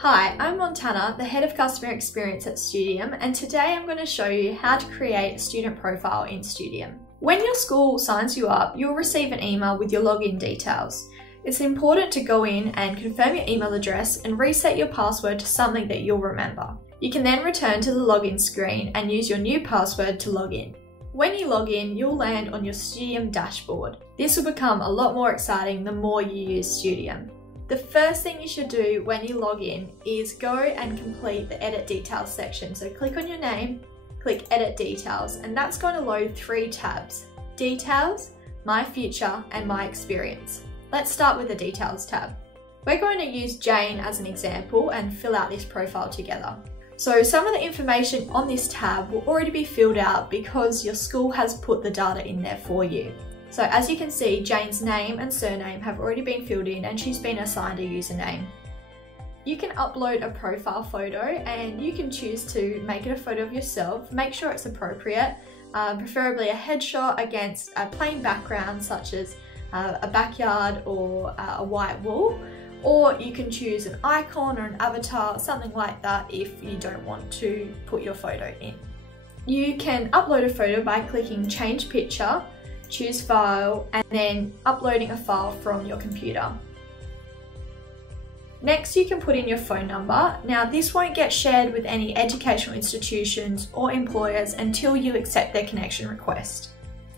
Hi, I'm Montana, the Head of Customer Experience at Studium, and today I'm going to show you how to create a student profile in Studium. When your school signs you up, you'll receive an email with your login details. It's important to go in and confirm your email address and reset your password to something that you'll remember. You can then return to the login screen and use your new password to log in. When you log in, you'll land on your Studium dashboard. This will become a lot more exciting the more you use Studium. The first thing you should do when you log in is go and complete the edit details section. So click on your name, click edit details, and that's going to load 3 tabs: details, my future, and my experience. Let's start with the details tab. We're going to use Jane as an example and fill out this profile together. So some of the information on this tab will already be filled out because your school has put the data in there for you. So as you can see, Jane's name and surname have already been filled in and she's been assigned a username. You can upload a profile photo and you can choose to make it a photo of yourself. Make sure it's appropriate, preferably a headshot against a plain background such as a backyard or a white wall. Or you can choose an icon or an avatar, something like that if you don't want to put your photo in. You can upload a photo by clicking Change Picture, choose File, and then uploading a file from your computer. Next, you can put in your phone number. Now, this won't get shared with any educational institutions or employers until you accept their connection request.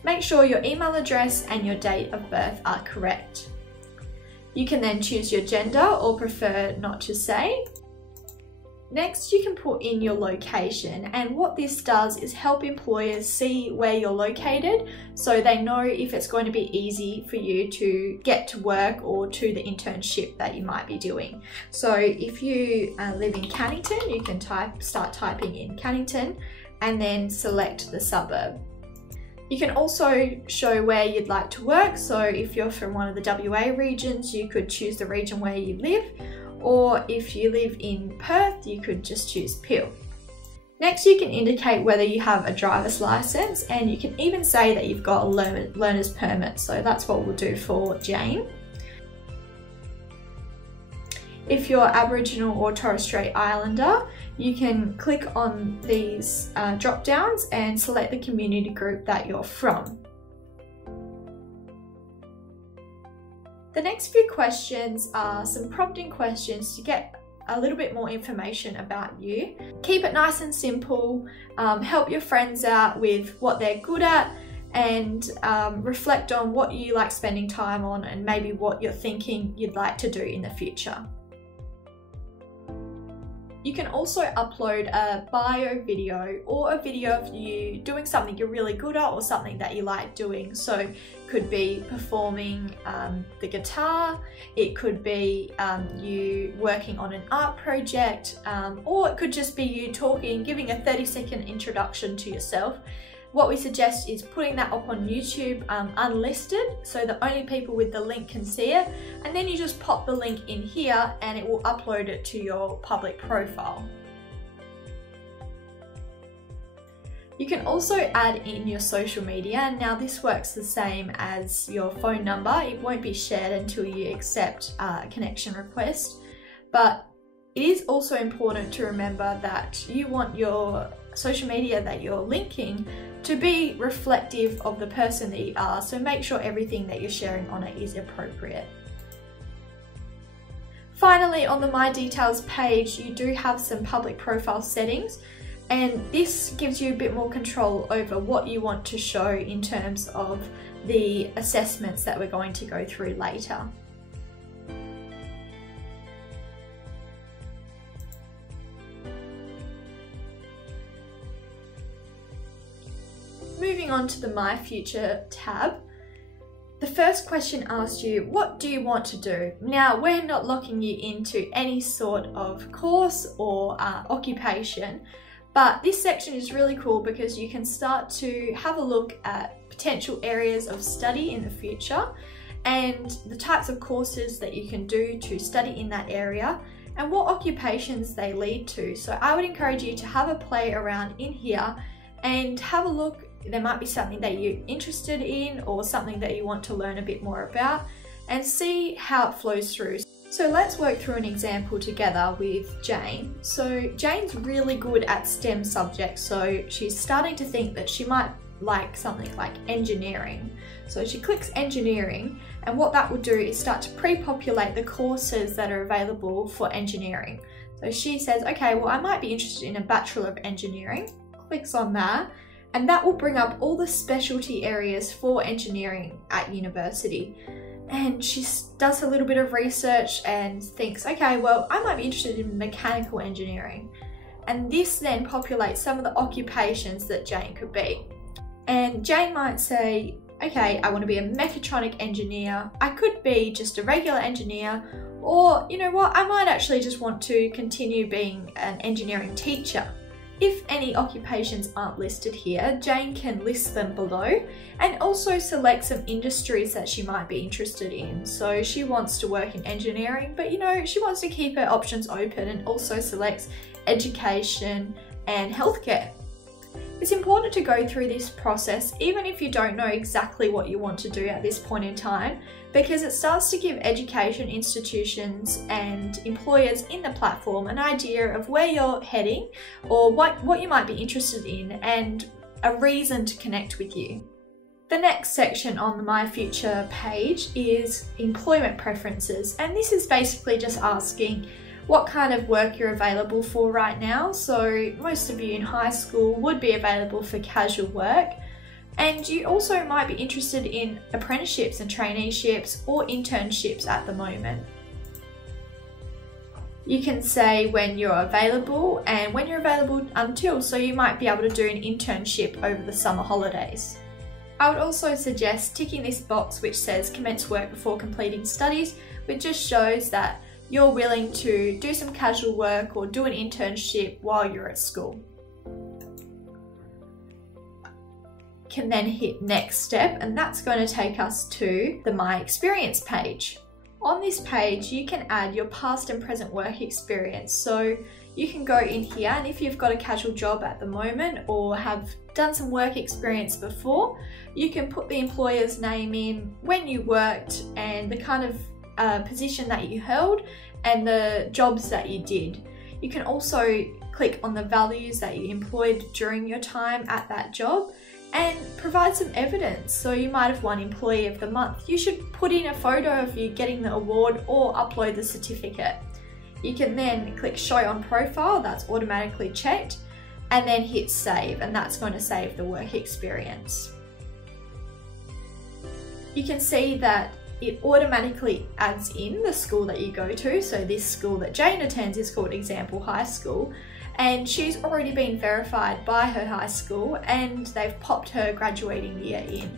Make sure your email address and your date of birth are correct. You can then choose your gender or prefer not to say. Next, you can put in your location, and what this does is help employers see where you're located so they know if it's going to be easy for you to get to work or to the internship that you might be doing. So if you live in Cannington, you can start typing in Cannington and then select the suburb. You can also show where you'd like to work. So if you're from one of the WA regions, you could choose the region where you live. Or if you live in Perth, you could just choose Peel. Next, you can indicate whether you have a driver's license, and you can even say that you've got a learner's permit. So that's what we'll do for Jane. If you're Aboriginal or Torres Strait Islander, you can click on these drop downs and select the community group that you're from. The next few questions are some prompting questions to get a little bit more information about you. Keep it nice and simple, help your friends out with what they're good at, and reflect on what you like spending time on and maybe what you're thinking you'd like to do in the future. You can also upload a bio video or a video of you doing something you're really good at or something that you like doing. So it could be performing the guitar, it could be you working on an art project, or it could just be you talking, giving a 30-second introduction to yourself. What we suggest is putting that up on YouTube unlisted so that only people with the link can see it, and then you just pop the link in here and it will upload it to your public profile. You can also add in your social media. Now this works the same as your phone number. It won't be shared until you accept a connection request, but it is also important to remember that you want your social media that you're linking to be reflective of the person that you are, so make sure everything that you're sharing on it is appropriate. Finally, on the My Details page, you do have some public profile settings, and this gives you a bit more control over what you want to show in terms of the assessments that we're going to go through later. Moving on to the My Future tab, the first question asks you, what do you want to do? Now, we're not locking you into any sort of course or occupation, but this section is really cool because you can start to have a look at potential areas of study in the future and the types of courses that you can do to study in that area and what occupations they lead to. So I would encourage you to have a play around in here and have a look. There might be something that you're interested in or something that you want to learn a bit more about, and see how it flows through. So let's work through an example together with Jane. So Jane's really good at STEM subjects, so she's starting to think that she might like something like engineering. So she clicks engineering, and what that will do is start to pre-populate the courses that are available for engineering. So she says, okay, well, I might be interested in a Bachelor of Engineering, clicks on that, and that will bring up all the specialty areas for engineering at university. And she does a little bit of research and thinks, okay, well, I might be interested in mechanical engineering. And this then populates some of the occupations that Jane could be. And Jane might say, okay, I want to be a mechatronic engineer. I could be just a regular engineer, or you know what, I might actually just want to continue being an engineering teacher. If any occupations aren't listed here, Jane can list them below and also select some industries that she might be interested in. So she wants to work in engineering, but you know, she wants to keep her options open and also selects education and healthcare. It's important to go through this process even if you don't know exactly what you want to do at this point in time, because it starts to give education institutions and employers in the platform an idea of where you're heading or what you might be interested in and a reason to connect with you. The next section on the My Future page is employment preferences, and this is basically just asking what kind of work you're available for right now. So most of you in high school would be available for casual work, and you also might be interested in apprenticeships and traineeships or internships at the moment. You can say when you're available and when you're available until, so you might be able to do an internship over the summer holidays. I would also suggest ticking this box which says commence work before completing studies, which just shows that you're willing to do some casual work or do an internship while you're at school. Can then hit next step, and that's going to take us to the My Experience page. On this page, you can add your past and present work experience. So you can go in here, and if you've got a casual job at the moment or have done some work experience before, you can put the employer's name in, when you worked, and the kind of position that you held and the jobs that you did. You can also click on the values that you employed during your time at that job and provide some evidence. So you might have won Employee of the Month. You should put in a photo of you getting the award or upload the certificate. You can then click Show on Profile, that's automatically checked, and then hit Save, and that's going to save the work experience. You can see that it automatically adds in the school that you go to. So this school that Jane attends is called Example High School, and she's already been verified by her high school and they've popped her graduating year in.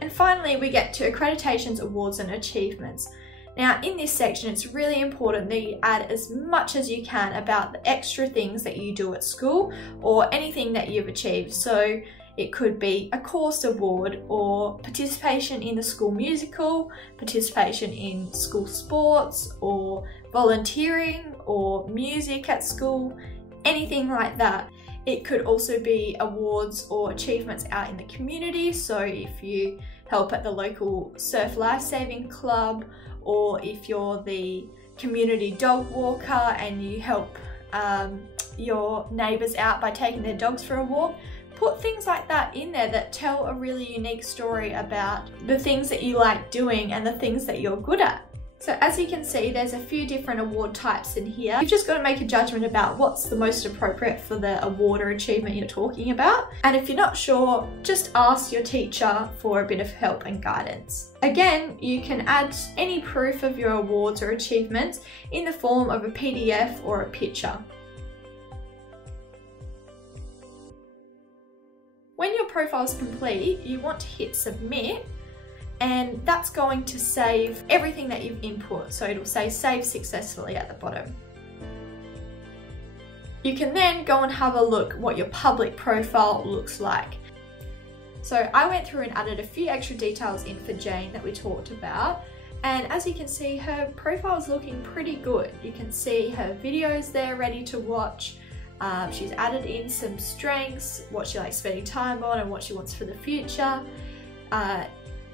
And finally, we get to accreditations, awards and achievements. Now in this section, it's really important that you add as much as you can about the extra things that you do at school or anything that you've achieved. So it could be a course award or participation in the school musical, participation in school sports or volunteering or music at school, anything like that. It could also be awards or achievements out in the community. So if you help at the local surf lifesaving club, or if you're the community dog walker and you help your neighbours out by taking their dogs for a walk, put things like that in there that tell a really unique story about the things that you like doing and the things that you're good at. So as you can see, there's a few different award types in here. You've just got to make a judgment about what's the most appropriate for the award or achievement you're talking about. And if you're not sure, just ask your teacher for a bit of help and guidance. Again, you can add any proof of your awards or achievements in the form of a PDF or a picture. When your profile is complete, you want to hit submit, and that's going to save everything that you've input. So it'll say save successfully at the bottom. You can then go and have a look what your public profile looks like. So I went through and added a few extra details in for Jane that we talked about. And as you can see, her profile is looking pretty good. You can see her videos there ready to watch. She's added in some strengths, what she likes spending time on and what she wants for the future.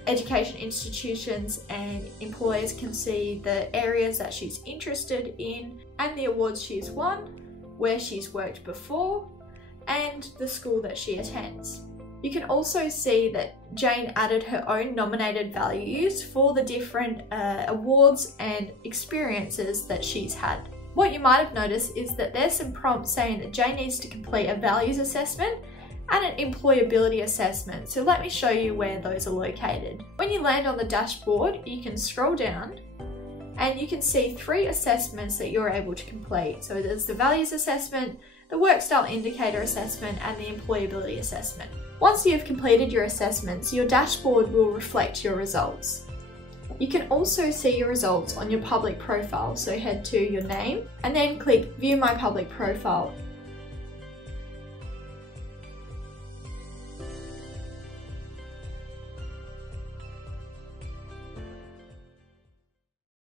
education institutions and employers can see the areas that she's interested in and the awards she's won, where she's worked before, and the school that she attends. You can also see that Jane added her own nominated values for the different awards and experiences that she's had. What you might have noticed is that there's some prompts saying that Jane needs to complete a values assessment and an employability assessment. So let me show you where those are located. When you land on the dashboard, you can scroll down and you can see 3 assessments that you're able to complete. So there's the values assessment, the work style indicator assessment, and the employability assessment. Once you've completed your assessments, your dashboard will reflect your results. You can also see your results on your public profile, so head to your name and then click View My Public Profile.